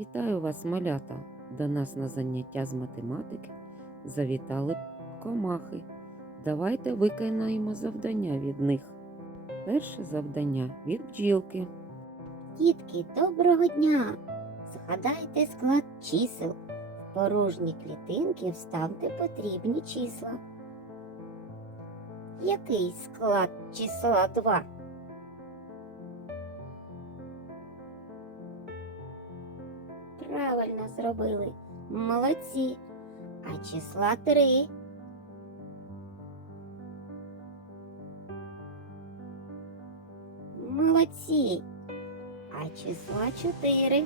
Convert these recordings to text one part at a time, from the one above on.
Вітаю вас, малята! До нас на заняття з математики завітали комахи. Давайте виконаємо завдання від них. Перше завдання від бджілки. Дітки, доброго дня! Згадайте склад чисел. В порожні клітинки вставте потрібні числа. Який склад числа 2? Правильно зробили. Молодці. А числа 3? Молодці. А числа 4?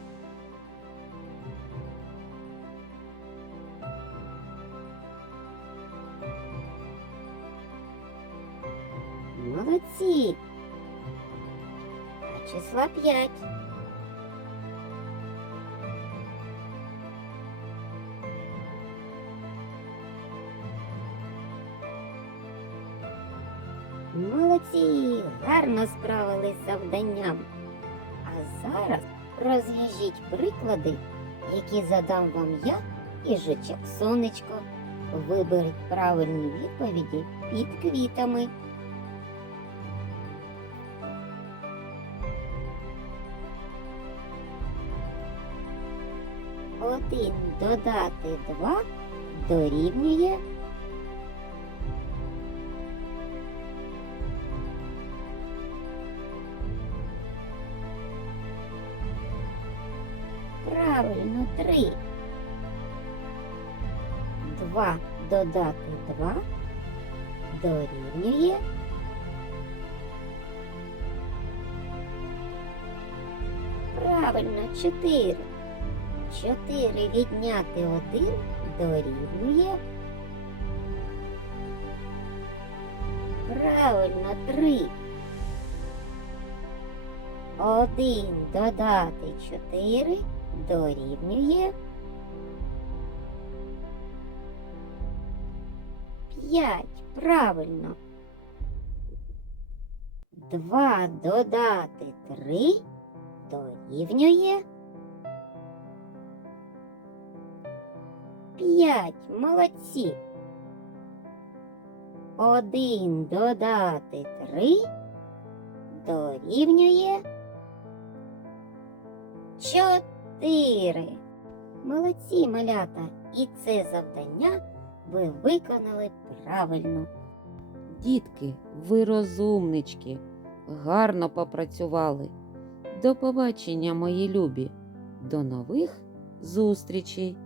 Молодці. А числа 5? Молодці, гарно справились з завданням. А зараз розв'яжіть приклади, які задам вам я і жучок сонечко. Виберіть правильні відповіді під квітами. Один додати два дорівнює правильно три. Два додати два дорівнює правильно чотири. Чотири відняти один дорівнює правильно три. Один додати чотири дорівнює п'ять. Правильно. Два додати три дорівнює п'ять. Молодці. Один додати три дорівнює чотири. Молодці, малята, і це завдання ви виконали правильно. Дітки, ви розумнички, гарно попрацювали. До побачення, мої любі. До нових зустрічей!